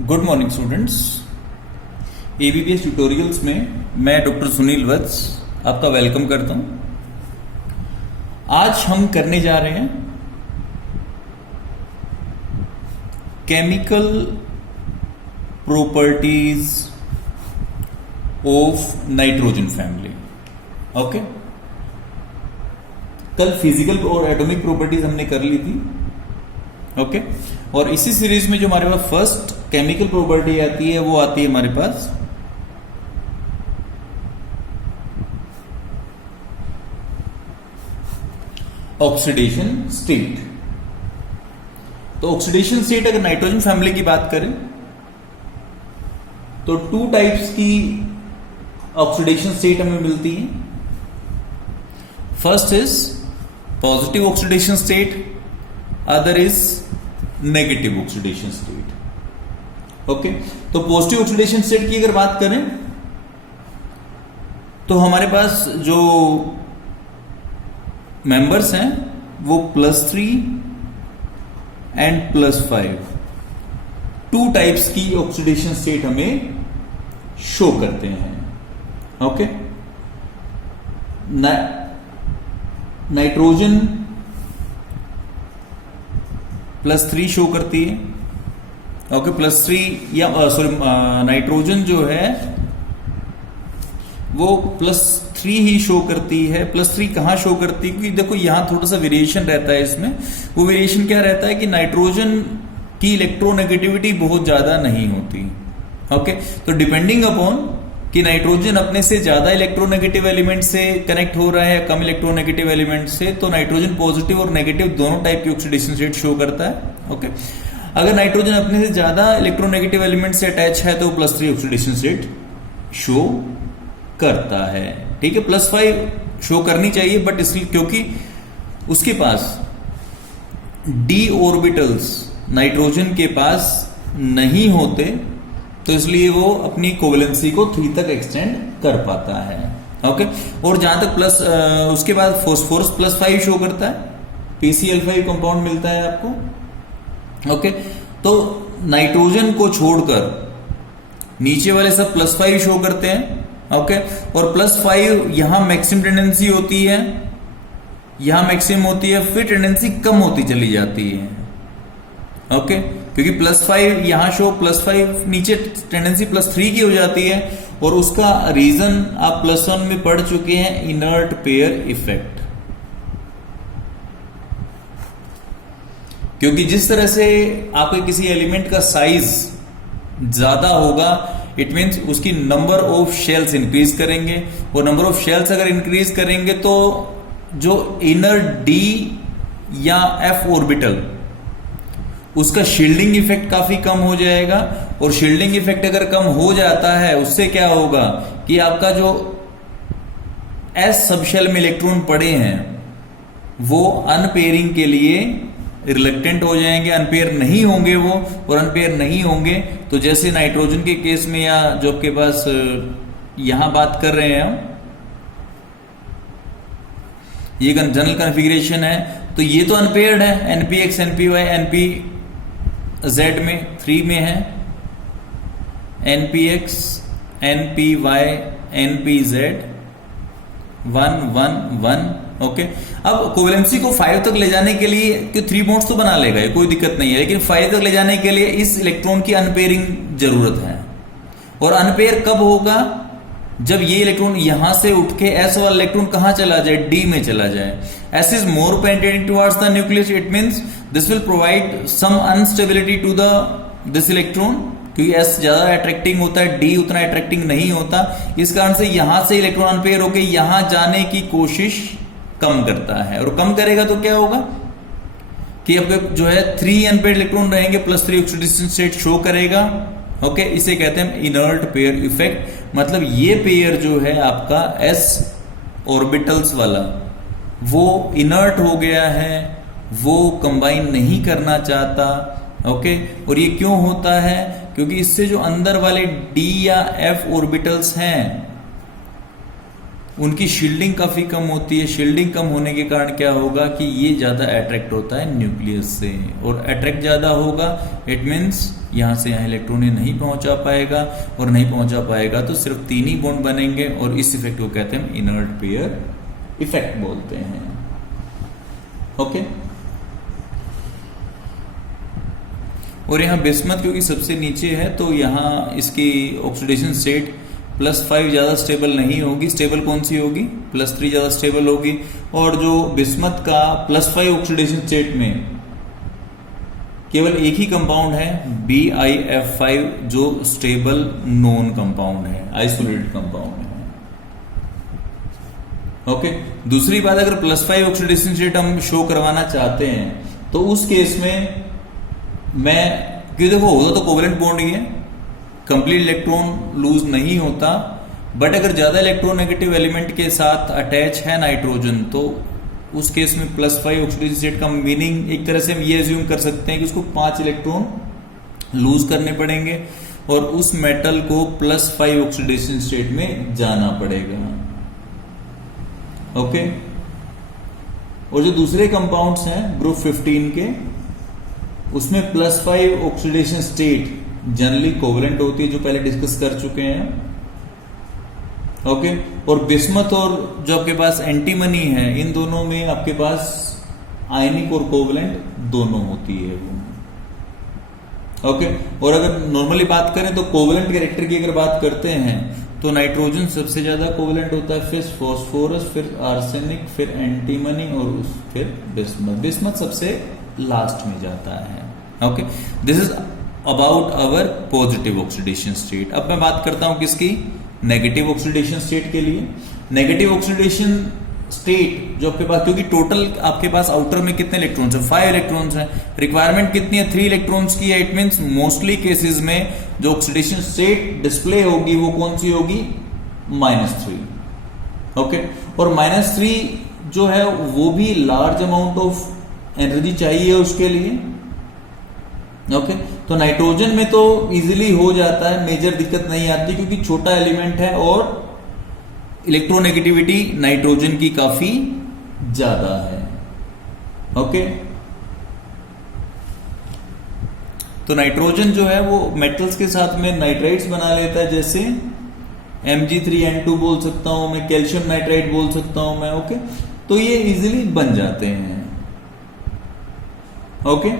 Good morning students. ABPS tutorials में मैं doctor Sunil वत्स आपका वेलकम करता हूं। आज हम करने जा रहे हैं chemical properties of nitrogen family. Okay, कल फिजिकल और एटॉमिक प्रॉपर्टीज हमने कर ली थी। ओके, और इसी सीरीज में जो हमारे पास फर्स्ट केमिकल प्रॉपर्टी आती है वो आती है हमारे पास ऑक्सीडेशन स्टेट। तो ऑक्सीडेशन स्टेट अगर नाइट्रोजन फैमिली की बात करें तो टू टाइप्स की ऑक्सीडेशन स्टेट हमें मिलती है। First is positive oxidation state, other is negative oxidation state. Okay, तो पॉजिटिव ऑक्सीडेशन स्टेट की अगर बात करें तो हमारे पास जो मेंबर्स हैं वो +3 एंड +5 टू टाइप्स की ऑक्सीडेशन स्टेट हमें शो करते हैं। ओके, नाइट्रोजन +3 शो करती है। ओके, +3 या नाइट्रोजन जो है वो +3 ही शो करती है। +3 कहां शो करती है? क्योंकि देखो यहां थोड़ा सा वेरिएशन रहता है इसमें। वो वेरिएशन क्या रहता है कि नाइट्रोजन की इलेक्ट्रोनेगेटिविटी बहुत ज्यादा नहीं होती। ओके, तो डिपेंडिंग अपॉन कि नाइट्रोजन अपने से ज्यादा इलेक्ट्रोनेगेटिव एलिमेंट से कनेक्ट हो रहा है या कम इलेक्ट्रोनेगेटिव एलिमेंट से, तो नाइट्रोजन पॉजिटिव और नेगेटिव दोनों टाइप की ऑक्सीडेशन स्टेट शो करता है। ओके, अगर नाइट्रोजन अपने से ज्यादा इलेक्ट्रोनेगेटिव एलिमेंट से अटैच है तो +3 ऑक्सीडेशन स्टेट शो करता है। ठीक है, +5 शो करनी चाहिए, बट इसलिए क्योंकि उसके पास d ऑर्बिटल्स नाइट्रोजन के पास नहीं होते, तो इसलिए वो अपनी कोवेलेंसी को 3 तक एक्सटेंड कर पाता है। ओके, और जहां तक उसके बाद फॉस्फोरस +5 शो करता है, PCl5 कंपाउंड मिलता है आपको। ओके, तो नाइट्रोजन को छोड़कर नीचे वाले सब +5 शो करते हैं। ओके, और +5 यहां मैक्सिमम टेंडेंसी होती है, यहां मैक्सिमम होती है, फिर टेंडेंसी कम होती चली जाती है। ओके, क्योंकि +5 यहां शो, +5 नीचे टेंडेंसी +3 की हो जाती है, और उसका रीजन आप +1 में पढ़ चुके हैं, इनर्ट पेयर इफेक्ट। क्योंकि जिस तरह से आपके किसी एलिमेंट का साइज ज्यादा होगा, इट मीन्स उसकी नंबर ऑफ शेल्स इंक्रीज करेंगे, और नंबर ऑफ शेल्स अगर इंक्रीज करेंगे तो जो इनर d या f ऑर्बिटल उसका शील्डिंग इफेक्ट काफी कम हो जाएगा। और शील्डिंग इफेक्ट अगर कम हो जाता है, उससे क्या होगा कि आपका जो s सबशेल में इलेक्ट्रॉन पड़े हैं वो अनपेयरिंग के लिए रिलक्टेंट हो जाएंगे, अनपेयर नहीं होंगे वो। और अनपेयर नहीं होंगे तो जैसे नाइट्रोजन के केस में, या जो आपके पास यहां बात कर रहे हैं हम, ये जनरल कॉन्फ़िगरेशन है, तो ये तो अनपेयर्ड है, NPX NPY NPZ में 3 में है, NPX NPY NPZ 1 1 1। ओके, अब कोवेलेंसी को 5 तक ले जाने के लिए, कि 3 बॉन्ड्स तो बना लेगा, कोई दिक्कत नहीं है, लेकिन 5 तक ले जाने के लिए इस इलेक्ट्रॉन की अनपेयरिंग जरूरत है। और अनपेयर कब होगा? जब ये इलेक्ट्रॉन यहां से उठ के s वाला इलेक्ट्रॉन कहां चला जाए, D में चला जाए। S is more penetrating towards the nucleus, it means this will provide some instability to this electron, क्योंकि S ज्यादा अट्रैक्टिंग होता है, D उतना अट्रैक्टिंग नहीं होता। इस कारण से यहां से इलेक्ट्रॉन अनपेयर होकर यहां जाने की कोशिश कम करता है, और कम करेगा तो क्या होगा कि अब जो है 3 अनपेयर्ड इलेक्ट्रॉन रहेंगे, +3 ऑक्सीडेशन स्टेट शो करेगा। ओके, इसे कहते हैं इनर्ट पेयर इफेक्ट। मतलब ये पेयर जो है आपका s ऑर्बिटल्स वाला, वो इनर्ट हो गया है, वो कंबाइन नहीं करना चाहता। ओके, और ये क्यों होता है? क्योंकि इससे जो अंदर वाले d या f ऑर्बिटल्स हैं उनकी शील्डिंग काफी कम होती है। शील्डिंग कम होने के कारण क्या होगा कि ये ज्यादा अट्रैक्ट होता है न्यूक्लियस से, और अट्रैक्ट ज्यादा होगा इट मीन्स यहां से यहां इलेक्ट्रॉन नहीं पहुंचा पाएगा, और नहीं पहुंचा पाएगा तो सिर्फ 3 ही बॉन्ड बनेंगे, और इस इफेक्ट को कहते हैं इनर्ट पेयर इफेक्ट बोलते हैं। ओके, और यहाँ बिस्मथ क्योंकि सबसे नीचे है तो यहाँ इसकी ऑक्सीडेशन स्टेट +5 ज्यादा स्टेबल नहीं होगी। स्टेबल कौन सी होगी? +3 ज्यादा स्टेबल होगी। और जो बिस्मथ का +5 ऑक्सीडेशन स्टेट में केवल एक ही कंपाउंड है BiF5 जो स्टेबल नॉन कंपाउंड है, आइसोलेटेड कंपाउंड है। ओके, दूसरी बात, अगर +5 ऑक्सीडेशन स्टेट हम शो करवाना चाहते हैं तो उस केस में मैं, क्योंकि देखो होता तो कोवेलेंट बॉन्ड ही है, कंप्लीट इलेक्ट्रॉन लूज नहीं होता, बट अगर ज्यादा इलेक्ट्रोनेगेटिव एलिमेंट के साथ अटैच है नाइट्रोजन तो उस केस में +5 ऑक्सीडेशन स्टेट का मीनिंग एक तरह से हम ये एज्यूम कर सकते हैं कि उसको 5 इलेक्ट्रॉन लूज करने पड़ेंगे और उस मेटल को +5 ऑक्सीडेशन स्टेट में जाना पड़ेगा। ओके, और जो दूसरे कंपाउंड्स हैं ग्रुप 15 के, उसमें +5 ऑक्सीडेशन स्टेट जनरली कोवेलेंट होती है, जो पहले डिस्कस कर चुके हैं। ओके, और बिस्मथ और जो आपके पास एंटीमनी है, इन दोनों में आपके पास आयनिक और कोवेलेंट दोनों होती है वो। ओके, और अगर नॉर्मली बात करें तो कोवेलेंट कैरेक्टर की अगर बात करते हैं तो नाइट्रोजन सबसे ज्यादा कोवेलेंट होता है, फिर फॉस्फोरस, फिर आर्सेनिक, फिर एंटीमनी और फिर बिस्मथ। बिस्मथ सबसे लास्ट में जाता है। Okay, this is about our positive oxidation state. अब मैं बात करता हूं किसकी? नेगेटिव ऑक्सीडेशन स्टेट के लिए। नेगेटिव ऑक्सीडेशन स्टेट जो आपके पास, क्योंकि टोटल आपके पास आउटर में कितने इलेक्ट्रॉन्स हैं? 5 इलेक्ट्रॉन्स हैं। रिक्वायरमेंट कितनी है? 3 इलेक्ट्रॉन्स की है। इट मींस मोस्टली केसेस में जो ऑक्सीडेशन स्टेट डिस्प्ले होगी वो कौन सी होगी? -3। ओके, और -3 जो है वो भी लार्ज अमाउंट ऑफ एनर्जी चाहिए उसके लिए। ओके, तो नाइट्रोजन में तो इजीली हो जाता है, मेजर दिक्कत नहीं आती क्योंकि छोटा एलिमेंट है और इलेक्ट्रोनेगेटिविटी नाइट्रोजन की काफी ज्यादा है। ओके, तो नाइट्रोजन जो है वो मेटल्स के साथ में नाइट्राइड्स बना लेता है, जैसे Mg3N2 बोल सकता हूं मैं, कैल्शियम नाइट्राइड बोल सकता हूं मैं। ओके, तो ये इजीली बन जाते हैं। ओके,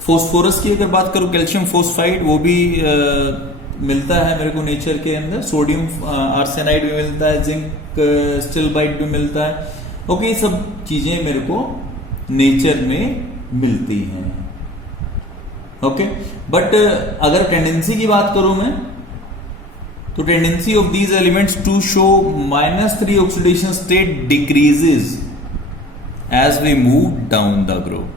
फॉस्फोरस की अगर बात करूं, कैल्शियम फोस्फाइड, वो भी मिलता है मेरे को नेचर के अंदर। सोडियम आर्सेनाइड भी मिलता है, जिंक स्टिलबाइट भी मिलता है। ओके, ये सब चीजें मेरे को नेचर में मिलती हैं। ओके, बट अगर टेंडेंसी की बात करूं मैं, तो tendency of these elements to show -3 oxidation state decreases as we move down the group.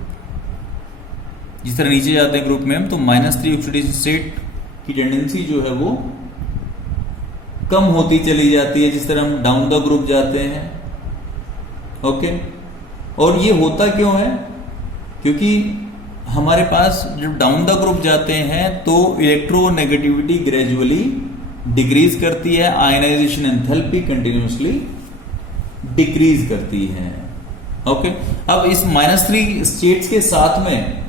जिस तरह नीचे जाते हैं ग्रुप में हम, तो -3 ऑक्सीडेशन स्टेट की टेंडेंसी जो है वो कम होती चली जाती है जिस तरह हम डाउन द ग्रुप जाते हैं। ओके, और ये होता क्यों है? क्योंकि हमारे पास जब डाउन द ग्रुप जाते हैं तो इलेक्ट्रोनेगेटिविटी ग्रेजुअली डिक्रीज करती है, आयनाइजेशन एंथैल्पी कंटिन्यूसली डिक्रीज करती है। ओके, अब इस -3 स्टेट्स के साथ में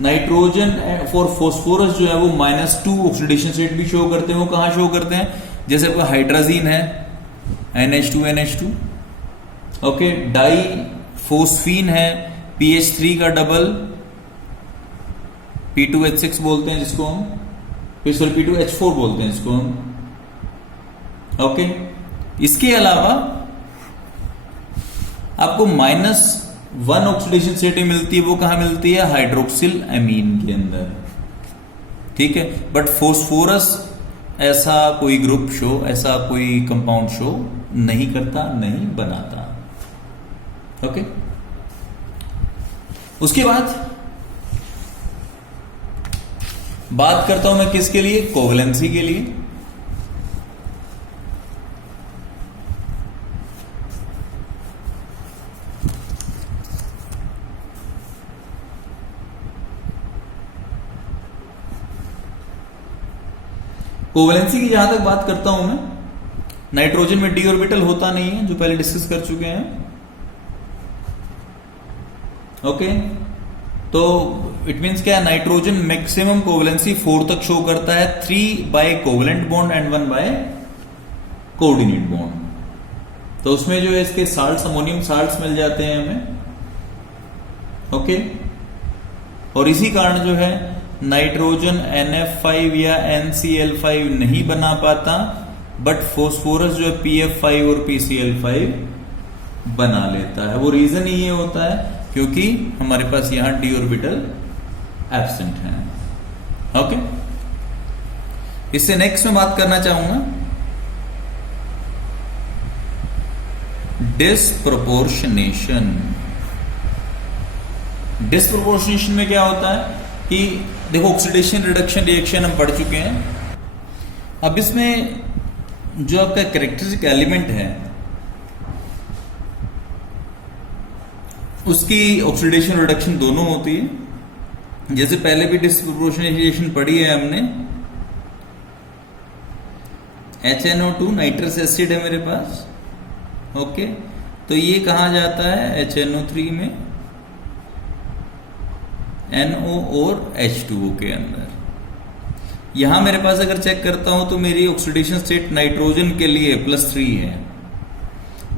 नाइट्रोजन फॉर फॉस्फोरस जो है वो -2 ऑक्सीडेशन स्टेट भी शो करते हैं। वो कहां शो करते हैं? जैसे आपका हाइड्राजीन है NH2NH2, ओके, डाई फोस्फीन है PH3 का डबल, P2H6 बोलते हैं जिसको हम, P2H4 बोलते हैं जिसको हम। ओके, इसके अलावा आपको -1 ऑक्सीडेशन स्टेट मिलती है। वो कहां मिलती है? हाइड्रोक्सिल एमीन के अंदर। ठीक है, बट फॉस्फोरस ऐसा कोई ग्रुप शो, ऐसा कोई कंपाउंड शो नहीं करता, नहीं बनाता। ओके, उसके बाद बात करता हूं मैं किसके लिए? कोवेलेंसी के लिए। कोवैलेंसी की जहां तक बात करता हूं मैं, नाइट्रोजन में डी ऑर्बिटल होता नहीं है, जो पहले डिस्कस कर चुके हैं। ओके, तो इट मींस क्या है, नाइट्रोजन मैक्सिमम कोवैलेंसी 4 तक शो करता है, 3 by covalent bond and 1 by coordinate bond. तो उसमें जो है इसके साल्ट्स, अमोनियम साल्ट्स मिल जाते हैं हमें। ओके, और इसी कारण जो है नाइट्रोजन NF5 या NCl5 नहीं बना पाता, बट फोस्फोरस जो है PF5 और PCl5 बना लेता है। वो रीजन ही ये होता है क्योंकि हमारे पास यहां डी ऑर्बिटल एब्सेंट है। ओके, इससे नेक्स्ट में बात करना चाहूंगा डिस्प्रोपोर्शनेशन। डिस्प्रोपोर्शनेशन में क्या होता है कि देखो, ऑक्सीडेशन रिडक्शन रिएक्शन हम पढ़ चुके हैं। अब इसमें जो आपका कैरेक्टरिस्टिक एलिमेंट है उसकी ऑक्सीडेशन रिडक्शन दोनों होती है। जैसे पहले भी डिस्प्रोपोर्शनेशन पढ़ी है हमने, HNO2 नाइट्रस एसिड है मेरे पास। ओके, तो ये कहां जाता है HNO3 में, NO और H2O के अंदर। यहां मेरे पास अगर चेक करता हूं तो मेरी ऑक्सीडेशन स्टेट नाइट्रोजन के लिए +3 है,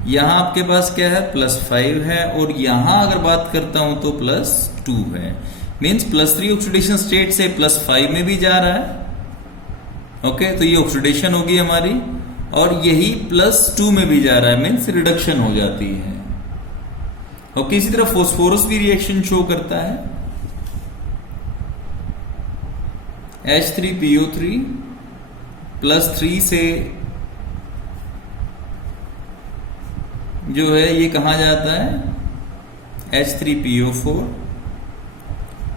यहां आपके पास क्या है +5 है, और यहां अगर बात करता हूं तो +2 है। मींस +3 ऑक्सीडेशन स्टेट से +5 में भी जा रहा है। ओके, तो ये ऑक्सीडेशन होगी हमारी, और यही +2 में भी जा रहा है, मीन्स रिडक्शन हो जाती है। ओके, इसी तरह फोस्फोरस भी रिएक्शन शो करता है। H3PO3 +3 से जो है ये कहां जाता है H3PO4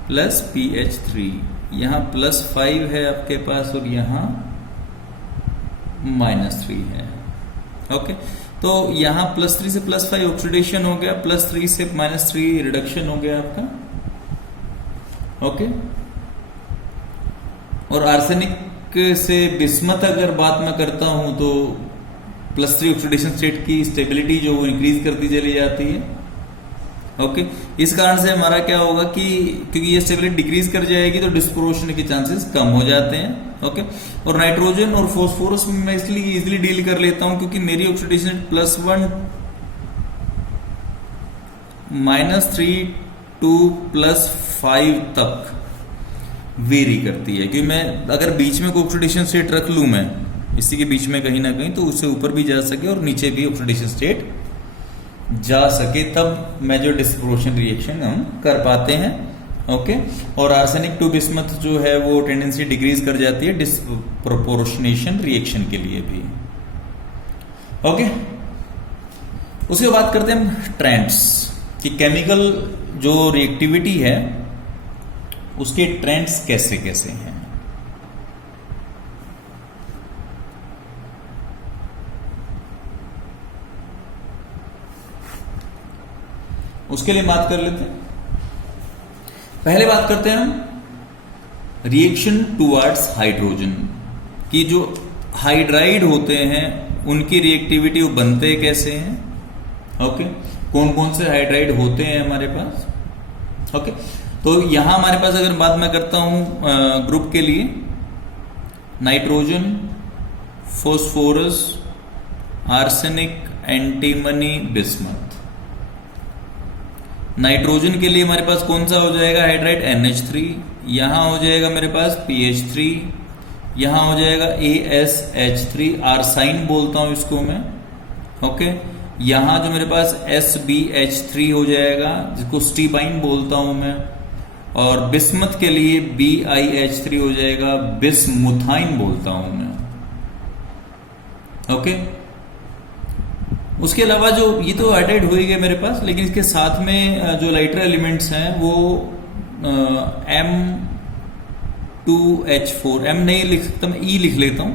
+PH3, यहां +5 है आपके पास और यहां -3 है। ओके, तो यहां +3 से +5 ऑक्सीडेशन हो गया, +3 से -3 रिडक्शन हो गया आपका। ओके, और आर्सेनिक से बिस्मथ अगर बात मैं करता हूं तो +3 ऑक्सीडेशन स्टेट की स्टेबिलिटी जो वो इंक्रीज करती चली जाती है। ओके, इस कारण से हमारा क्या होगा कि क्योंकि ये स्टेबिलिटी डिक्रीज कर जाएगी तो डिस्प्रोपोर्शन के चांसेस कम हो जाते हैं। ओके, और नाइट्रोजन और फोस्फोरस में मैं इसलिए इजिली डील कर लेता हूं क्योंकि मेरी ऑक्सीडेशन +1 -3 टू +5 तक वेरी करती है। क्योंकि मैं अगर बीच में कोई ऑक्सीडेशन स्टेट रख लूं, मैं इसी के बीच में कहीं ना कहीं, तो उससे ऊपर भी जा सके और नीचे भी ऑक्सीडेशन स्टेट जा सके, तब मैं जो डिस्प्रोपोर्शन रिएक्शन हम कर पाते हैं। ओके, और आर्सेनिक टू बिस्मथ जो है वो टेंडेंसी डिक्रीज कर जाती है डिस्प्रोपोर्शनेशन रिएक्शन के लिए भी। ओके, उसके बाद करते हैं हम ट्रेंड्स कि केमिकल जो रिएक्टिविटी है उसके ट्रेंड्स कैसे कैसे हैं। उसके लिए बात कर लेते हैं। पहले बात करते हैं हम रिएक्शन टुवर्ड्स हाइड्रोजन की। जो हाइड्राइड होते हैं उनकी रिएक्टिविटी वो बनते कैसे हैं। ओके, कौन कौन से हाइड्राइड होते हैं हमारे पास। ओके, तो यहां हमारे पास अगर बात मैं करता हूं ग्रुप के लिए, nitrogen, phosphorus, arsenic, antimony, bismuth. Nitrogen के लिए हमारे पास कौन सा हो जाएगा हाइड्राइड NH3, यहां हो जाएगा मेरे पास PH3, यहां हो जाएगा ASH3, आर्साइन बोलता हूं इसको मैं। ओके, यहां जो मेरे पास SBH3 हो जाएगा जिसको स्टीबाइन बोलता हूं मैं, और बिस्मथ के लिए BiH3 हो जाएगा, बिस्मुथाइन बोलता हूं मैं। ओके, उसके अलावा जो ये तो हाइड्राइड हो ही गए मेरे पास, लेकिन इसके साथ में जो लाइटर एलिमेंट्स हैं वो M2H4, M नहीं लिख सकता मैं, E लिख लेता हूं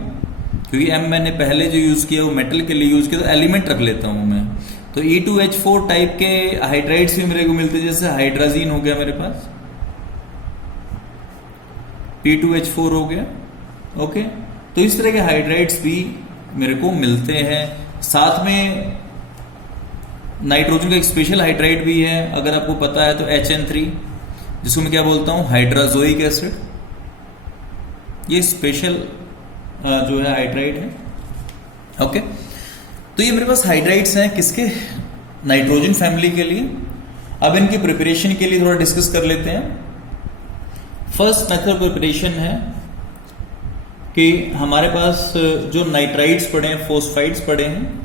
क्योंकि M मैंने पहले जो यूज किया वो मेटल के लिए यूज किया, तो एलिमेंट रख लेता हूं मैं। तो E2H4 टाइप के हाइड्राइड्स भी मेरे को मिलते हैं, जैसे हाइड्राजीन हो गया मेरे पास, P2H4 हो गया। ओके, तो इस तरह के हाइड्राइड्स भी मेरे को मिलते हैं। साथ में नाइट्रोजन का एक स्पेशल हाइड्राइड भी है, अगर आपको पता है तो HN3, जिसको मैं क्या बोलता हूं, हाइड्राजोइक एसिड। ये स्पेशल जो है हाइड्राइड है। ओके, तो ये मेरे पास हाइड्राइड्स हैं किसके, नाइट्रोजन फैमिली के लिए। अब इनकी प्रिपरेशन के लिए थोड़ा डिस्कस कर लेते हैं। फर्स्ट मेथड प्रिपरेशन है कि हमारे पास जो नाइट्राइड्स पड़े हैं, फोस्फाइड्स पड़े हैं,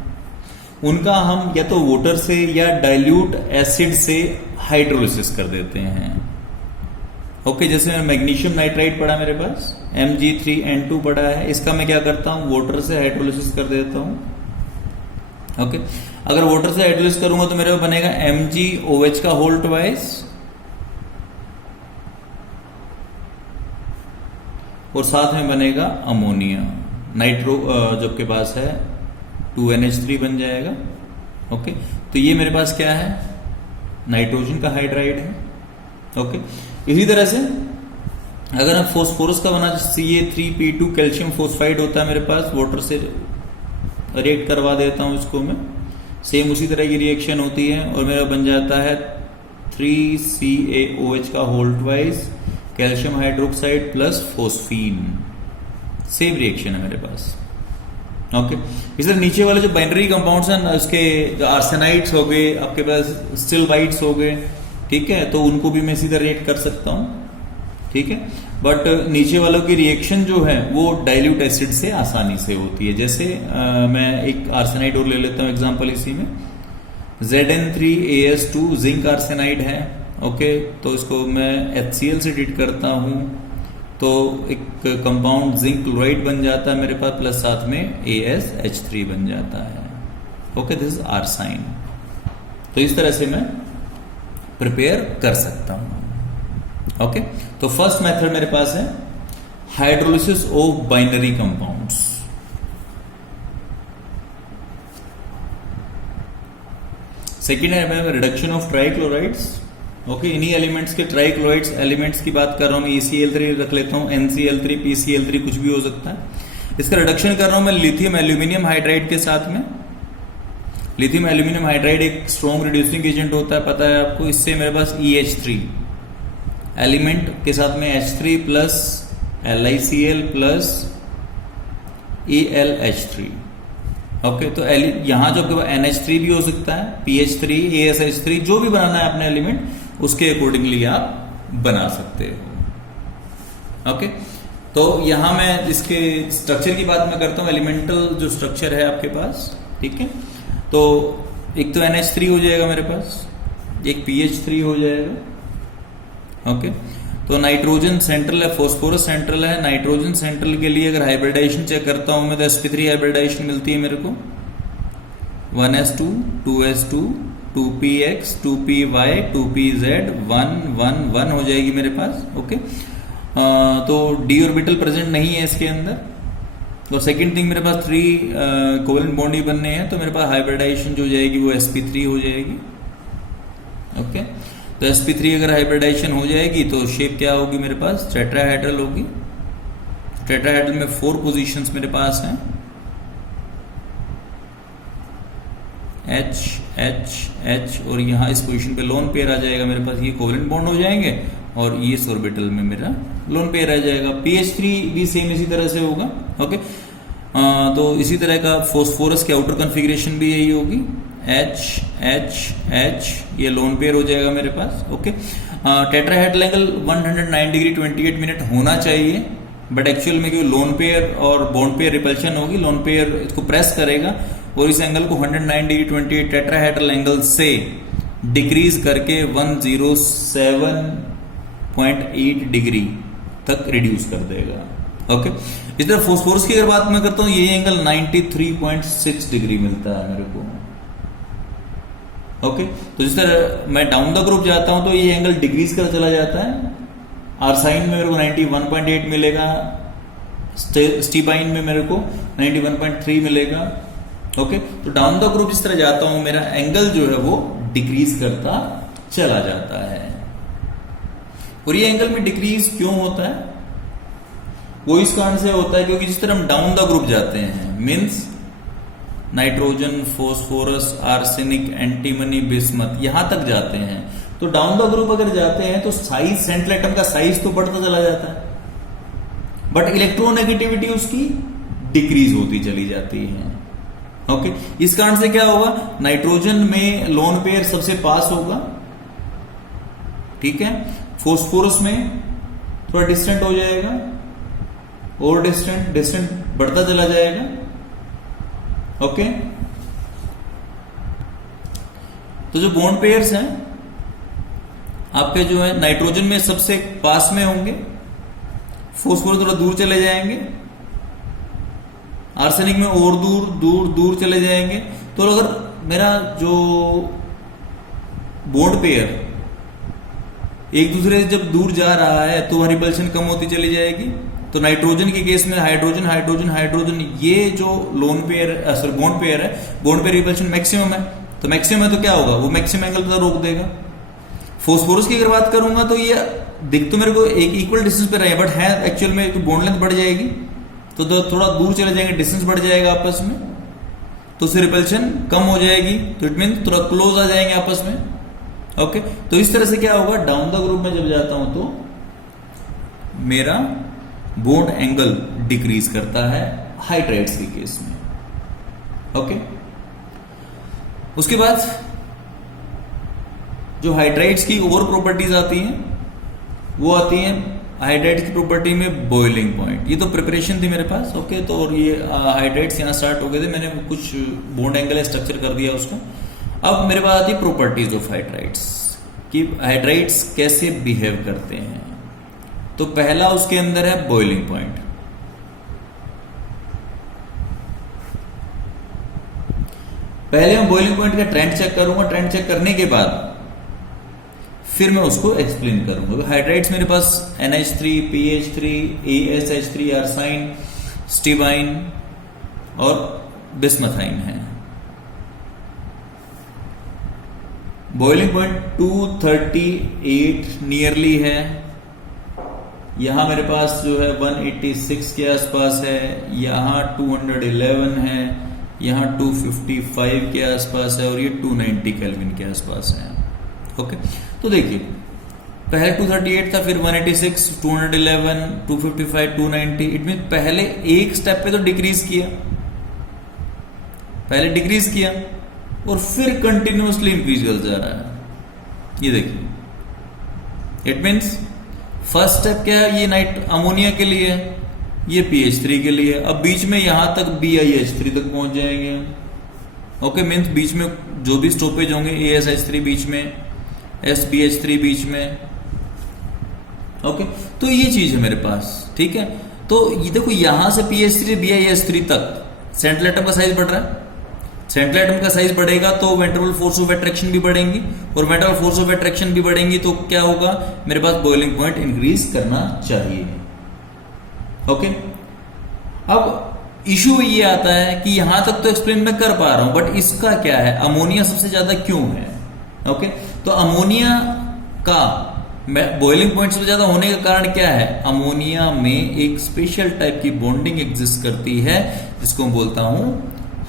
उनका हम या तो वाटर से या डाइल्यूट एसिड से हाइड्रोलिसिस कर देते हैं। ओके, जैसे मैग्नीशियम नाइट्राइड पड़ा मेरे पास, Mg3N2 पड़ा है, इसका मैं क्या करता हूं, वाटर से हाइड्रोलिसिस कर देता हूं। ओके, अगर वाटर से हाइड्रोलिसिस करूंगा तो मेरे को बनेगा MgOH का होल ट्वाइस, और साथ में बनेगा अमोनिया, नाइट्रो जो आपके पास है 2NH3 बन जाएगा। ओके, तो ये मेरे पास क्या है, नाइट्रोजन का हाइड्राइड है। ओके, इसी तरह से अगर हम फोस्फोरस का बना, Ca3P2 कैल्शियम फोस्फाइड होता है मेरे पास, वाटर से रिएक्ट करवा देता हूं इसको मैं, सेम उसी तरह की रिएक्शन होती है और मेरा बन जाता है 3CaOH का whole twice calcium hydroxide plus phosphine. Same reaction है मेरे पास। ओके, इस तरह नीचे वाले जो बाइनरी कंपाउंड्स हैं, उसके जो आर्सेनाइड्स हो गए, आपके पास सिल्वाइड्स हो गए, ठीक है, तो उनको भी मैं सीधा रिएक्ट कर सकता हूं, ठीक है। बट नीचे वालों की रिएक्शन जो है वो डाइल्यूट एसिड से आसानी से होती है। जैसे मैं एक आर्सेनाइड और ले लेता हूं एग्जांपल इसी में, Zn3AS2 जिंक आर्सेनाइड है। ओके, तो इसको मैं HCl से ट्रीट करता हूं तो एक कंपाउंड जिंक क्लोराइड बन जाता है मेरे पास, प्लस साथ में AsH3 बन जाता है। Okay, this is arsine. तो इस तरह से मैं प्रिपेयर कर सकता हूं। ओके, तो फर्स्ट मेथड मेरे पास है hydrolysis of binary compounds. Second है रिडक्शन ऑफ ट्राइक्लोराइड्स। ओके, इन्हीं एलिमेंट्स के ट्राइक्लोराइड्स एलिमेंट्स की बात कर रहा हूं मैं, ECl3 रख लेता हूं, NCl3, PCl3 कुछ भी हो सकता है। इसका रिडक्शन कर रहा हूं मैं लिथियम एल्यूमिनियम हाइड्राइड के साथ में। लिथियम एल्यूमिनियम हाइड्राइड एक स्ट्रॉन्ग रिड्यूसिंग एजेंट होता है, पता है आपको। इससे मेरे पास EH3 एलिमेंट के साथ में H3 plus LiCl plus AlH3। Okay, तो यहां जो आपके पास NH3 भी हो सकता है, PH3, AsH3, जो भी बनाना है अपने एलिमेंट उसके अकॉर्डिंगली आप बना सकते हो। ओके, तो यहां मैं इसके स्ट्रक्चर की बात मैं करता हूं, एलिमेंटल जो स्ट्रक्चर है आपके पास, ठीक है। तो एक तो NH3 हो जाएगा मेरे पास, एक PH3 हो जाएगा। ओके, तो नाइट्रोजन सेंट्रल है, फोस्फोरस सेंट्रल है। नाइट्रोजन सेंट्रल के लिए अगर हाइब्रिडाइजेशन चेक करता हूं मैं तो sp3 हाइब्रिडाइजेशन मिलती है मेरे को, 1s2 2s2 2px 2py 2pz 1 1 1 हो जाएगी मेरे पास। ओके, तो d ऑर्बिटल प्रेजेंट नहीं है इसके अंदर। तो सेकंड थिंग, मेरे पास 3 कोवेलेंट बॉन्ड ही बनने हैं, तो मेरे पास हाइब्रिडाइजेशन जो हो जाएगी वो sp3 हो जाएगी। ओके, तो sp3 अगर हाइब्रिडाइजेशन हो जाएगी तो शेप क्या होगी मेरे पास, टेट्राहेड्रल होगी। टेट्राहेड्रल में 4 पोजीशंस मेरे पास हैं, H H H, और यहाँ इस पोजीशन पे लोन पेयर आ जाएगा मेरे पास, ये कोवेलेंट बॉन्ड हो जाएंगे और ये इस ऑर्बिटल में मेरा लोन पेयर आ जाएगा। PH3 भी सेम इसी तरह से होगा। ओके, तो इसी तरह का फोस्फोरस की आउटर कॉन्फ़िगरेशन भी यही होगी, H H H, ये लोन पेयर हो जाएगा मेरे पास। Okay, tetrahedral angle 109 degree 28 minute होना चाहिए, बट एक्चुअल में क्यों लोन पेयर और बॉन्ड पेयर रिपल्शन होगी, लोन पेयर इसको प्रेस करेगा और इस एंगल को 109 डिग्री 28 टेट्राहेड्रल एंगल से डिक्रीज करके 107.8 डिग्री तक रिड्यूस कर देगा। ओके, इस तरह फोस्फोरस की अगर बात मैं करता हूं, ये एंगल 93.6 डिग्री मिलता है मेरे को। ओके, तो जिस तरह मैं डाउन द ग्रुप जाता हूं तो ये एंगल डिक्रीज कर चला जाता है। आर्साइन में मेरे को 91.8 मिलेगा, स्टीपाइन में मेरे को 91.3 मिलेगा। ओके, तो डाउन द ग्रुप जिस तरह जाता हूं मेरा एंगल जो है वो डिक्रीज करता चला जाता है। और ये एंगल में डिक्रीज क्यों होता है, वो इस कारण से होता है क्योंकि जिस तरह हम डाउन द ग्रुप जाते हैं, means nitrogen, phosphorus, arsenic, antimony, bismuth, यहां तक जाते हैं, तो डाउन द ग्रुप अगर जाते हैं तो साइज, सेंट्रल एटम का साइज तो बढ़ता चला जाता है, बट इलेक्ट्रोनेगेटिविटी उसकी डिक्रीज होती चली जाती है। ओके, इस कारण से क्या होगा, नाइट्रोजन में लोन पेयर सबसे पास होगा, ठीक है, फोस्फोरस में थोड़ा डिस्टेंट हो जाएगा, और डिस्टेंट बढ़ता चला जाएगा। ओके, तो जो बॉन्ड पेयर्स हैं आपके जो है नाइट्रोजन में सबसे पास में होंगे, फोस्फोरस थोड़ा दूर चले जाएंगे, आर्सेनिक में और दूर दूर दूर चले जाएंगे। तो अगर मेरा जो बॉन्ड पेयर एक दूसरे से जब दूर जा रहा है तो रिपल्शन कम होती चली जाएगी। तो नाइट्रोजन के केस में हाइड्रोजन हाइड्रोजन हाइड्रोजन, ये जो lone pair sorry bond pair है, बॉन्ड पेयर रिपल्शन मैक्सिमम है, तो मैक्सिमम है तो क्या होगा, वो मैक्सिमम एंगल पर रोक देगा। फोस्फोरस की अगर बात करूंगा तो ये दिख तो मेरे को एक इक्वल डिस्टेंस पे रहे, बट है एक्चुअल में तो बॉन्ड लेंथ बढ़ जाएगी, तो थोड़ा दूर चले जाएंगे, डिस्टेंस बढ़ जाएगा आपस में, तो उससे रिपल्शन कम हो जाएगी, तो इट मीन थोड़ा क्लोज आ जाएंगे आपस में। ओके, तो इस तरह से क्या होगा, डाउन द ग्रुप में जब जाता हूं तो मेरा बॉन्ड एंगल डिक्रीज करता है हाइड्राइड्स के केस में। ओके, उसके बाद जो हाइड्राइड्स की और प्रॉपर्टीज आती हैं वो आती हैं हाइड्राइड्स की प्रॉपर्टी में बॉइलिंग पॉइंट। ये तो प्रिपरेशन थी मेरे पास। ओके, तो और ये हाइड्राइड्स यहां स्टार्ट हो गए थे, मैंने कुछ बॉन्ड एंगल स्ट्रक्चर कर दिया उसका। अब मेरे पास आती है प्रॉपर्टीज ऑफ हाइड्राइड्स कि हाइड्राइड्स कैसे बिहेव करते हैं। तो पहला उसके अंदर है बॉइलिंग पॉइंट। पहले मैं बॉइलिंग पॉइंट का ट्रेंड चेक करूंगा, ट्रेंड चेक करने के बाद फिर मैं उसको एक्सप्लेन करूंगा। हाइड्राइड्स मेरे पास NH3, PH3, ASH3, आर्साइन, स्टीबाइन और बिस्मथाइन है। बॉइलिंग पॉइंट 238 नियरली है, यहां मेरे पास जो है 186 के आसपास है, यहां 211 है, यहां 255 के आसपास है और ये 290 केल्विन के आसपास है। ओके, तो देखिए पहले 238 था, फिर 186, 211, 255, 290। इट मीन पहले एक स्टेप पे तो डिक्रीज किया, पहले डिक्रीज किया और फिर कंटिन्यूअसली इंक्रीज करता जा रहा है। ये देखिए, इट मीन्स फर्स्ट स्टेप क्या है, ये नाइट अमोनिया के लिए है, ये PH3 के लिए। अब बीच में यहां तक BiH3 तक पहुंच जाएंगे। ओके, मीन्स बीच में जो भी स्टॉपेज होंगे, ASH3 बीच में, SBH3 बीच में। ओके, तो ये चीज है मेरे पास, ठीक है। तो ये देखो यहां से PH3 BiH3 तक सेंट्रल एटम का साइज बढ़ रहा है, सेंट्रल एटम का साइज बढ़ेगा तो वेंट्रल फोर्स ऑफ अट्रैक्शन भी बढ़ेंगी, और वेंट्रल फोर्स ऑफ अट्रैक्शन भी बढ़ेंगी तो क्या होगा, मेरे पास बॉइलिंग पॉइंट इंक्रीज करना चाहिए। ओके, अब इशू ये आता है कि यहां तक तो एक्सप्लेन मैं कर पा रहा हूं, बट इसका क्या है, अमोनिया सबसे ज्यादा क्यों है। ओके, तो अमोनिया का बॉइलिंग पॉइंट सबसे ज्यादा होने का कारण क्या है, अमोनिया में एक स्पेशल टाइप की बॉन्डिंग एग्जिस्ट करती है जिसको मैं बोलता हूं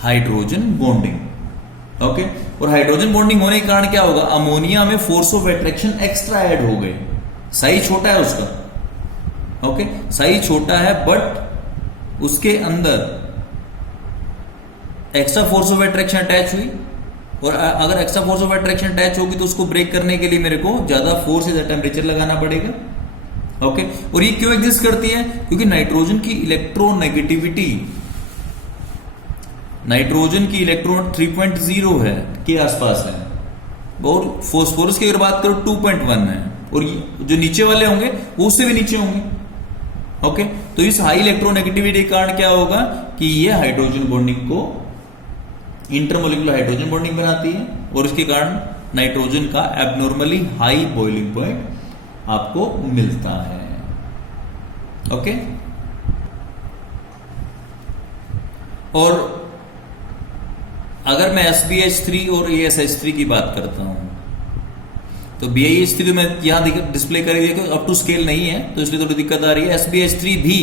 हाइड्रोजन बॉन्डिंग। ओके, और हाइड्रोजन बॉन्डिंग होने के कारण क्या होगा, अमोनिया में force of attraction extra add हो गए। साइज छोटा है उसका, ओके, साइज छोटा है, बट उसके अंदर extra force of attraction attach हुई, और अगर extra force of attraction attach होगी तो उसको ब्रेक करने के लिए मेरे को ज्यादा फोर्स या टेम्परेचर लगाना पड़ेगा। ओके, और ये क्यों एग्जिस्ट करती है, क्योंकि नाइट्रोजन की इलेक्ट्रोनेगेटिविटी, नाइट्रोजन की इलेक्ट्रॉन 3.0 है के आसपास है, और फोस्फोरस की अगर बात करो 2.1 है, और जो नीचे वाले होंगे वो उससे भी नीचे होंगे। ओके, तो इस हाई इलेक्ट्रोनेगेटिविटी के कारण क्या होगा कि ये हाइड्रोजन बॉन्डिंग को, इंटरमोलिकुलर हाइड्रोजन बॉन्डिंग बनाती है, और इसके कारण नाइट्रोजन का एबनॉर्मली हाई बॉइलिंग पॉइंट आपको मिलता है। ओके, और अगर मैं SBH3 और ASH3 की बात करता हूं तो BiH3 तो मैं यहां डिस्प्ले कर दिया, अप टू स्केल नहीं है तो इसलिए थोड़ी दिक्कत आ रही है। SBH3 भी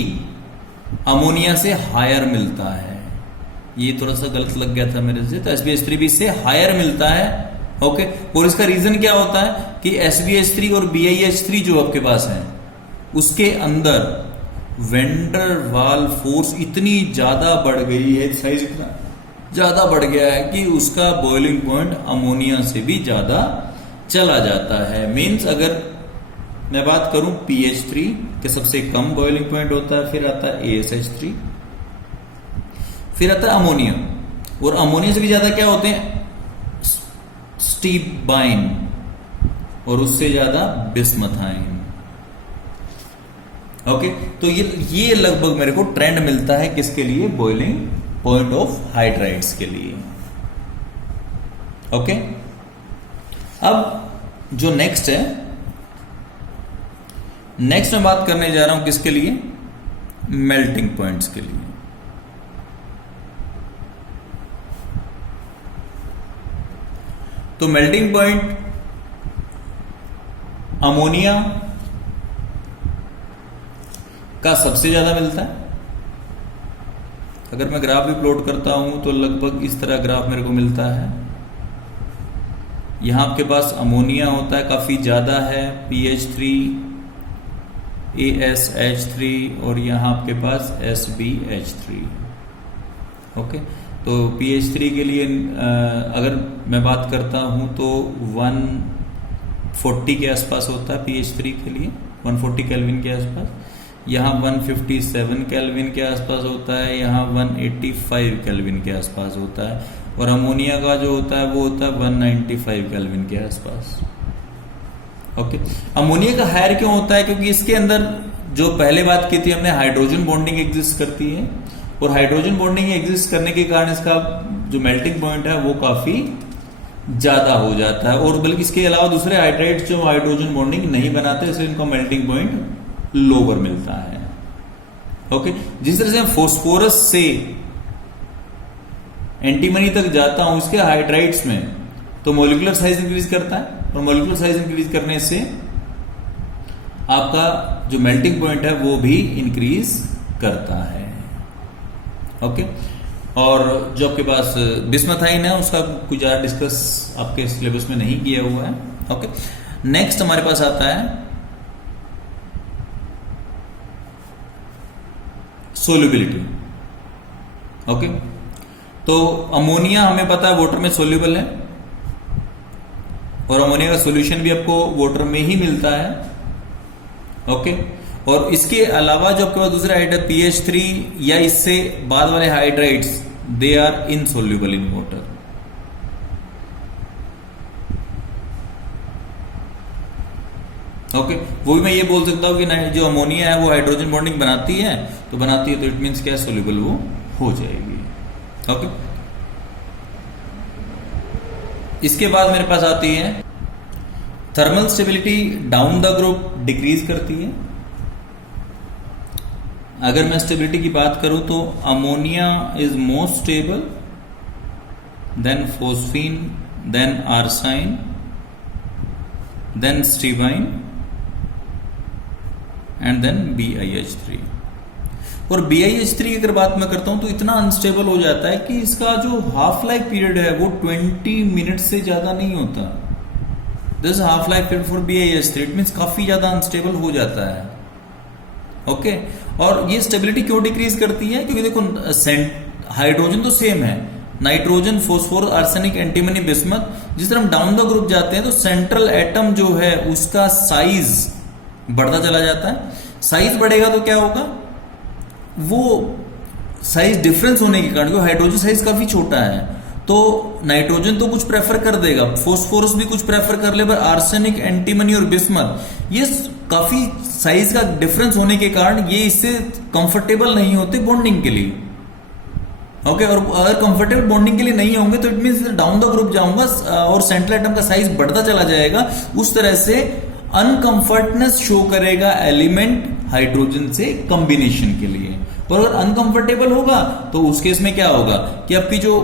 अमोनिया से हायर मिलता है। ये थोड़ा सा गलत लग गया था मेरे से, तो SbH3 भी इससे हायर मिलता है। ओके, और इसका रीजन क्या होता है कि SbH3 और BiH3 जो आपके पास है उसके अंदर वेंडर वाल फोर्स इतनी ज्यादा बढ़ गई है, साइज इतना ज्यादा बढ़ गया है कि उसका बॉइलिंग पॉइंट अमोनिया से भी ज्यादा चला जाता है। मींस अगर मैं बात करूं PH3 के सबसे कम बॉइलिंग पॉइंट होता है, फिर आता है ASH3, फिर आता है अमोनिया, और अमोनिया से भी ज्यादा क्या होते हैं स्टीबाइन, और उससे ज्यादा बिस्मथाइन। ओके, तो ये लगभग मेरे को ट्रेंड मिलता है किसके लिए, बॉइलिंग पॉइंट ऑफ हाइड्राइड्स के लिए। ओके, अब जो नेक्स्ट है, नेक्स्ट मैं बात करने जा रहा हूं किसके लिए, मेल्टिंग पॉइंट्स के लिए। तो मेल्टिंग पॉइंट अमोनिया का सबसे ज्यादा मिलता है। अगर मैं ग्राफ भी प्लॉट करता हूं तो लगभग इस तरह ग्राफ मेरे को मिलता है। यहां आपके पास अमोनिया होता है, काफी ज्यादा है, PH3 ASH3, और यहां आपके पास SbH3। ओके, तो PH3 के लिए अगर मैं बात करता हूं तो 140 के आसपास होता है PH3 के लिए, 140 केल्विन के आसपास। यहाँ 157 केल्विन के आसपास होता है, यहाँ 185 केल्विन के आसपास होता है, और अमोनिया का जो होता है वो होता है 195 केल्विन के आसपास। ओके, अमोनिया का हायर क्यों होता है, क्योंकि इसके अंदर जो पहले बात की थी हमने, हाइड्रोजन बॉन्डिंग एग्जिस्ट करती है, और हाइड्रोजन बॉन्डिंग एग्जिस्ट करने के कारण इसका जो मेल्टिंग पॉइंट है वो काफी ज्यादा हो जाता है, और बल्कि इसके अलावा दूसरे हाइड्राइड्स जो हाइड्रोजन बॉन्डिंग नहीं बनाते, इसलिए इनका मेल्टिंग पॉइंट लोअर मिलता है। ओके, जिस तरह से फास्फोरस से एंटीमनी तक जाता हूं इसके हाइड्राइड्स में, तो मॉलिक्यूलर साइज इंक्रीज करता है, और मॉलिक्यूलर साइज इंक्रीज करने से आपका जो मेल्टिंग पॉइंट है वो भी इंक्रीज करता है। ओके, और जो आपके पास बिस्मथाइन है उसका कुछ ज्यादा डिस्कस आपके सिलेबस में नहीं किया हुआ है। ओके, नेक्स्ट हमारे पास आता है सोल्यूबिलिटी। ओके, तो अमोनिया हमें पता है वाटर में सोल्यूबल है, और अमोनिया का सॉल्यूशन भी आपको वाटर में ही मिलता है। ओके, और इसके अलावा जो आपके पास दूसरा हाइड्राइड PH3 या इससे बाद वाले hydrides, they are insoluble in water. Okay, वो भी मैं ये बोल सकता हूं कि जो अमोनिया है वो हाइड्रोजन बॉन्डिंग बनाती है, तो इट मींस क्या, सोल्यूबल वो हो जाएगी। ओके, इसके बाद मेरे पास आती है thermal stability, down the group decrease करती है। अगर मैं स्टेबिलिटी की बात करूं तो ammonia is most stable, then phosphine, then arsine, then stibine, and then BiH3। और BiH3 की अगर बात मैं करता हूं तो इतना अनस्टेबल हो जाता है कि इसका जो हाफ लाइफ पीरियड है वो 20 मिनट से ज्यादा नहीं होता। This half life period for BiH3, it means काफी ज्यादा अनस्टेबल हो जाता है। ओके, और ये स्टेबिलिटी क्यों डिक्रीज करती है, क्योंकि देखो हाइड्रोजन तो सेम है, nitrogen, phosphorus, arsenic, antimony, bismuth. जिस तरह हम डाउन द ग्रुप जाते हैं तो सेंट्रल एटम जो है उसका साइज बढ़ता चला जाता है। साइज बढ़ेगा तो क्या होगा, वो साइज डिफरेंस होने के कारण, क्योंकि हाइड्रोजन साइज काफी छोटा है, तो नाइट्रोजन तो कुछ प्रेफर कर देगा, फोस्फोरस भी कुछ प्रेफर कर ले, पर आर्सेनिक, एंटीमनी और बिस्मथ ये काफी साइज का डिफरेंस होने के कारण ये इससे कंफर्टेबल नहीं होते बॉन्डिंग के लिए। ओके, और अगर कंफर्टेबल बॉन्डिंग के लिए नहीं होंगे तो it means down the group जाऊंगा और सेंट्रल एटम का साइज बढ़ता चला जाएगा। उस तरह से अनकंफर्टनेस शो करेगा एलिमेंट हाइड्रोजन से कॉम्बिनेशन के लिए। और अगर अनकंफर्टेबल होगा तो उस केस में क्या होगा कि आपकी जो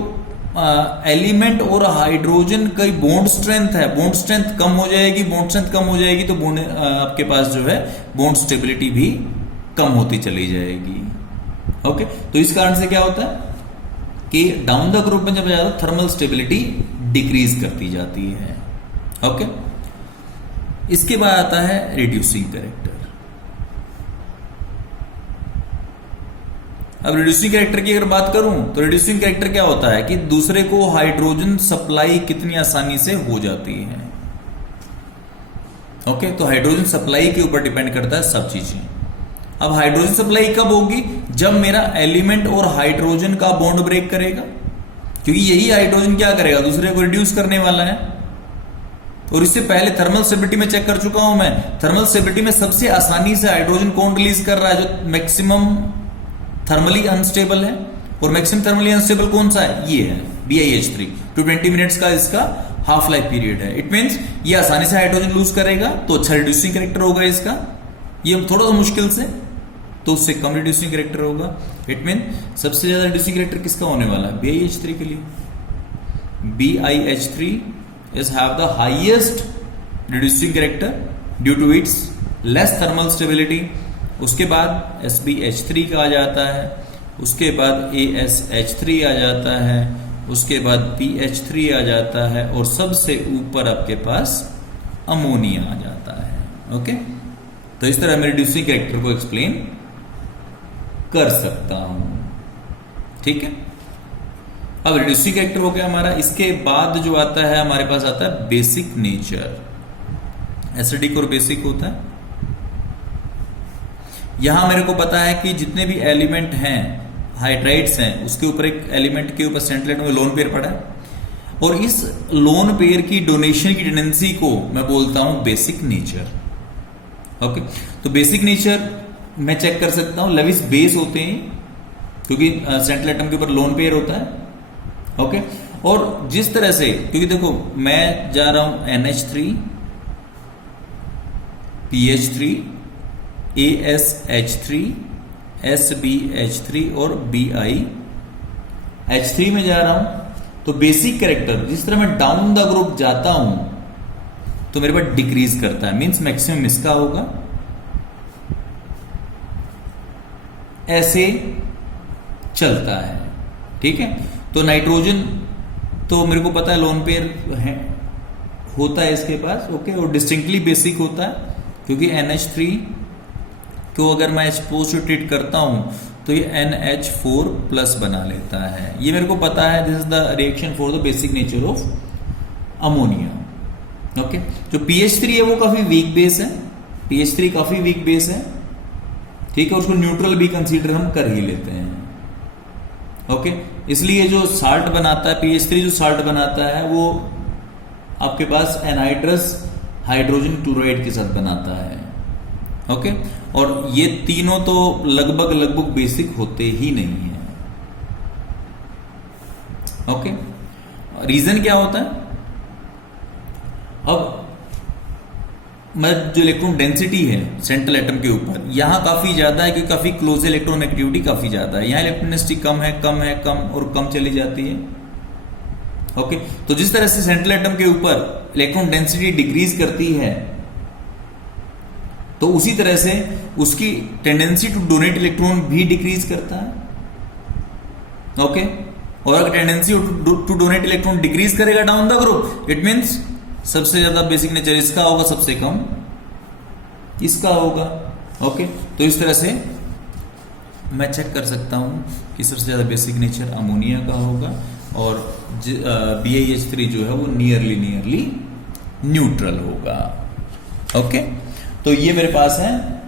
एलिमेंट और हाइड्रोजन की बॉन्ड स्ट्रेंथ है, बॉन्ड स्ट्रेंथ कम हो जाएगी। बॉन्ड स्ट्रेंथ कम हो जाएगी तो आपके पास जो है बॉन्ड स्टेबिलिटी भी कम होती चली जाएगी। ओके, तो इस कारण से क्या होता है कि डाउन द ग्रुप में जब ज्यादा थर्मल स्टेबिलिटी डिक्रीज करती जाती है। ओके, इसके बाद आता है रिड्यूसिंग कैरेक्टर। अब रिड्यूसिंग कैरेक्टर की अगर बात करूं तो रिड्यूसिंग कैरेक्टर क्या होता है कि दूसरे को हाइड्रोजन सप्लाई कितनी आसानी से हो जाती है। ओके, तो हाइड्रोजन सप्लाई के ऊपर डिपेंड करता है सब चीजें। अब हाइड्रोजन सप्लाई कब होगी? जब मेरा एलिमेंट और हाइड्रोजन का बॉन्ड ब्रेक करेगा, क्योंकि यही हाइड्रोजन क्या करेगा, दूसरे को रिड्यूस करने वाला है। और इससे पहले थर्मल स्टेबिलिटी में चेक कर चुका हूं मैं, थर्मल स्टेबिलिटी में सबसे आसानी से हाइड्रोजन कौन रिलीज कर रहा है, जो मैक्सिमम थर्मली अनस्टेबल है। और मैक्सिमम थर्मली अनस्टेबल कौन सा है? ये है BiH3। 220 मिनट्स का इसका हाफ लाइफ पीरियड है। इट मींस ये आसानी से हाइड्रोजन लूज करेगा, तो अच्छा रिड्यूसिंग कैरेक्टर होगा इसका। ये थोड़ा सा मुश्किल से, तो उससे कम रिड्यूसिंग कैरेक्टर होगा। इट मीन सबसे ज्यादा रिड्यूसिंग कैरेक्टर किसका होने वाला है? BiH3 के लिए। BiH3 is have the highest reducing character due to its less thermal stability। उसके बाद SbH3 का आ जाता है, उसके बाद AsH3 आ जाता है, उसके बाद PH3 आ जाता है, और सबसे ऊपर आपके पास अमोनिया आ जाता है। ओके, तो इस तरह मैं रिड्यूसिंग कैरेक्टर को एक्सप्लेन कर सकता हूं। ठीक है, अब रिड्यूसिंग कैरेक्टर हो गया हमारा। इसके बाद जो आता है हमारे पास आता है बेसिक नेचर। एसिडिक और बेसिक होता है। यहां मेरे को पता है कि जितने भी एलिमेंट हैं, हाइड्राइड्स हैं, उसके ऊपर एक एलिमेंट के ऊपर सेंट्रल एटम में लोन पेयर पड़ा है, और इस लोन पेयर की डोनेशन की टेंडेंसी को मैं बोलता हूं बेसिक नेचर। ओके, तो बेसिक नेचर मैं चेक कर सकता हूं, लेविस बेस होते हैं क्योंकि सेंट्रल एटम के ऊपर लोन पेयर होता है। ओके, और जिस तरह से, क्योंकि देखो मैं जा रहा हूं NH3, PH3, AsH3, SbH3 और BiH3 में जा रहा हूं, तो बेसिक कैरेक्टर जिस तरह मैं डाउन द ग्रुप जाता हूं तो मेरे पास डिक्रीज करता है। मींस मैक्सिमम इसका होगा, ऐसे चलता है। ठीक है, तो नाइट्रोजन तो मेरे को पता है लोन पेयर है, होता है इसके पास। ओके, और डिस्टिंक्टली बेसिक होता है क्योंकि NH3 को अगर मैं H ट्रीट करता हूं तो ये NH4 प्लस बना लेता है। ये मेरे को पता है, this is the reaction for the basic nature of ammonia. Okay, जो PH3 है वो काफी वीक बेस है, PH3 काफी वीक बेस है। ठीक है, उसको न्यूट्रल भी कंसीडर हम कर ही लेते हैं। ओके, इसलिए जो साल्ट बनाता है PH3, जो साल्ट बनाता है वो आपके पास एनहाइड्रस हाइड्रोजन क्लोराइड के साथ बनाता है। ओके, और ये तीनों तो लगभग बेसिक होते ही नहीं है। ओके, रीजन क्या होता है? अब मैं जो इलेक्ट्रॉन डेंसिटी है सेंट्रल एटम के ऊपर, यहां काफी ज्यादा है क्योंकि काफी क्लोज इलेक्ट्रॉन एक्टिविटी काफी ज्यादा है। यहां इलेक्ट्रॉन डेंसिटी कम है, कम है, कम और कम चली जाती है। ओके, तो जिस तरह से सेंट्रल एटम के ऊपर इलेक्ट्रॉन डेंसिटी डिक्रीज करती है, तो उसी तरह से उसकी टेंडेंसी टू डोनेट इलेक्ट्रॉन भी डिक्रीज करता है। ओके, और अगर tendency to donate electron decrease करेगा down the group, it means सबसे ज्यादा बेसिक नेचर इसका होगा, सबसे कम इसका होगा। ओके, तो इस तरह से मैं चेक कर सकता हूं कि सबसे ज्यादा बेसिक नेचर अमोनिया का होगा और BiH3 जो है वो नियरली न्यूट्रल होगा। ओके, तो ये मेरे पास है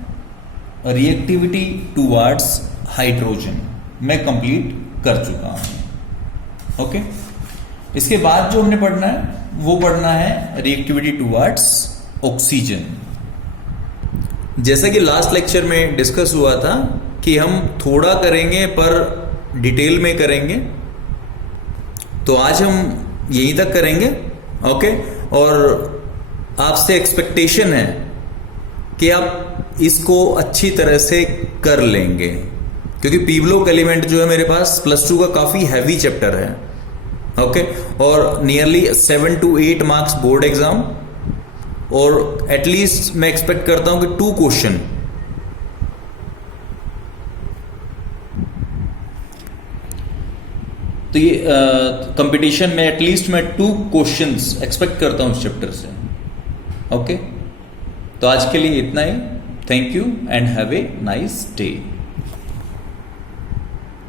रिएक्टिविटी टुवर्ड्स हाइड्रोजन, मैं कंप्लीट कर चुका हूं। ओके, इसके बाद जो हमने पढ़ना है वो पढ़ना है रिएक्टिविटी टुवर्ड्स ऑक्सीजन। जैसा कि लास्ट लेक्चर में डिस्कस हुआ था कि हम थोड़ा करेंगे पर डिटेल में करेंगे, तो आज हम यहीं तक करेंगे। ओके, और आपसे एक्सपेक्टेशन है कि आप इसको अच्छी तरह से कर लेंगे, क्योंकि पी ब्लॉक एलिमेंट जो है मेरे पास +2 का काफी हैवी चैप्टर है। ओके, और nearly 7 to 8 marks board exam, और एटलीस्ट मैं एक्सपेक्ट करता हूं कि 2 क्वेश्चन तो ये कंपटीशन में एटलीस्ट मैं 2 क्वेश्चंस एक्सपेक्ट करता हूं इस चैप्टर से। ओके, तो आज के लिए इतना ही। Thank you and have a nice day.